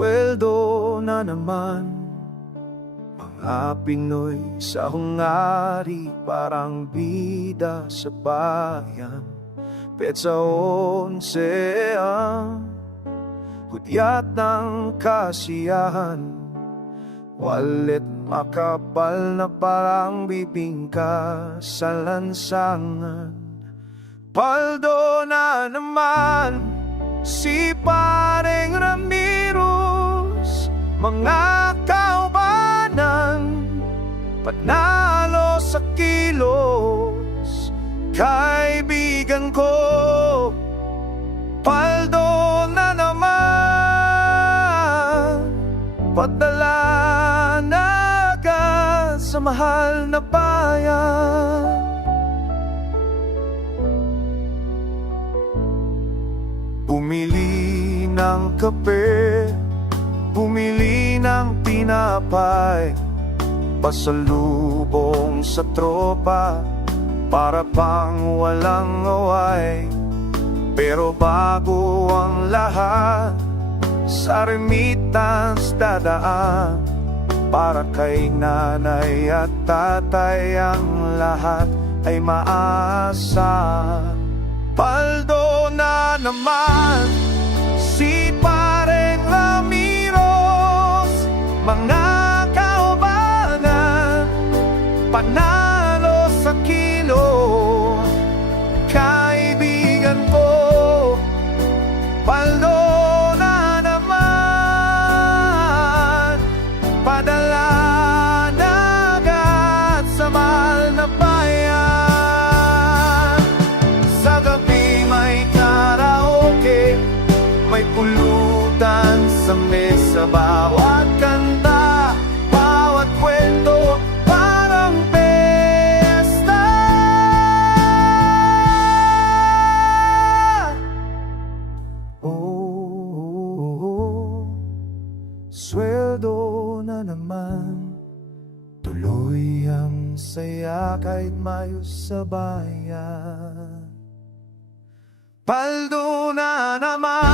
sweldo na naman. Mga Pinoy sa hungari, parang bida sa bayan. Petsa 11 ang hudyat ng kasiyahan. Wallet makapal na parang bibingka sa lansangan. Paldo na naman si Paring Ramiros. Mga kaubanan, panalo sa kilos. Kaibigan ko, paldo na naman. Padala na agad sa mahal na bayan. Bumili ng kape, bumili ng tinapay, pasalubong sa tropa, para pang walang away. Pero bago ang lahat, sa remittance dadaan. Para kay nanay at tatay, ang lahat ay maasa. Paldo na naman si Paring Ramiros. Mga kaubanan, panalo sa kilo. Kaibigan ko, paldo na naman. Padala na agad sa mahal na bayan. Sa gabi may karaoke, may pulutan sa mesa. Bawat kanta, bawat kwento, parang pesta. Sweldo na naman, tuloy ang saya kahit mayo sa bayan. Paldo na naman.